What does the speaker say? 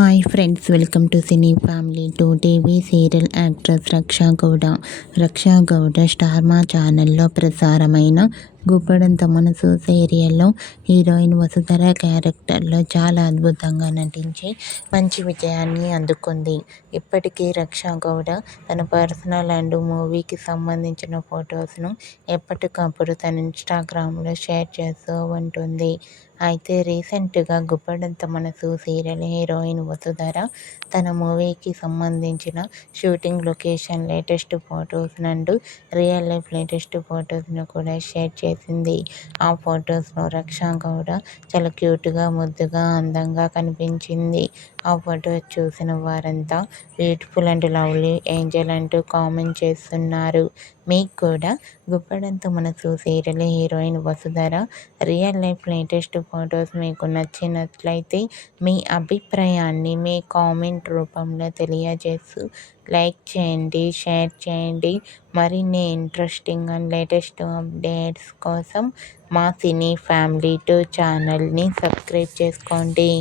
Hi friends, welcome to cine family. TV serial actress Raksha Gowda Star Maa ఛానల్లో ప్రసారమైన గుప్పడంత మనసు సీరియల్లో హీరోయిన్ వసుధర క్యారెక్టర్లో చాలా అద్భుతంగా నటించి మంచి విజయాన్ని అందుకుంది. ఇప్పటికీ రక్షా గౌడ తన పర్సనల్ అండ్ మూవీకి సంబంధించిన ఫొటోస్ను ఎప్పటికప్పుడు తన ఇన్స్టాగ్రామ్లో షేర్ చేస్తూ ఉంటుంది. అయితే రీసెంట్గా గుప్పడంత మనసు సీరియల్ హీరోయిన్ వసుధర తన మూవీకి సంబంధించిన shooting location latest photos and real life latest ఫొటోస్ను కూడా షేర్ చేసింది. ఆ ఫొటోస్లో రక్షా గౌడ చాలా క్యూట్గా, ముద్దుగా, అందంగా కనిపించింది. ఆ ఫొటోస్ చూసిన వారంతా బ్యూటిఫుల్ అండ్ లవ్లీ ఏంజల్ అంటూ కామెంట్ చేస్తున్నారు. మీకు కూడా గుప్పడంత మనసు serial heroine Vasudhara real life latest photos మీకు నచ్చినట్లయితే మీ అభిప్రాయాన్ని మీ కామెంట్ రూపంలో తెలియజేస్తూ లైక్ చేయండి, షేర్ చేయండి. మరిన్ని ఇంట్రెస్టింగ్ అండ్ లేటెస్ట్ అప్డేట్స్ కోసం మా సినీ ఫ్యామిలీ ఛానల్ని సబ్స్క్రైబ్ చేసుకోండి.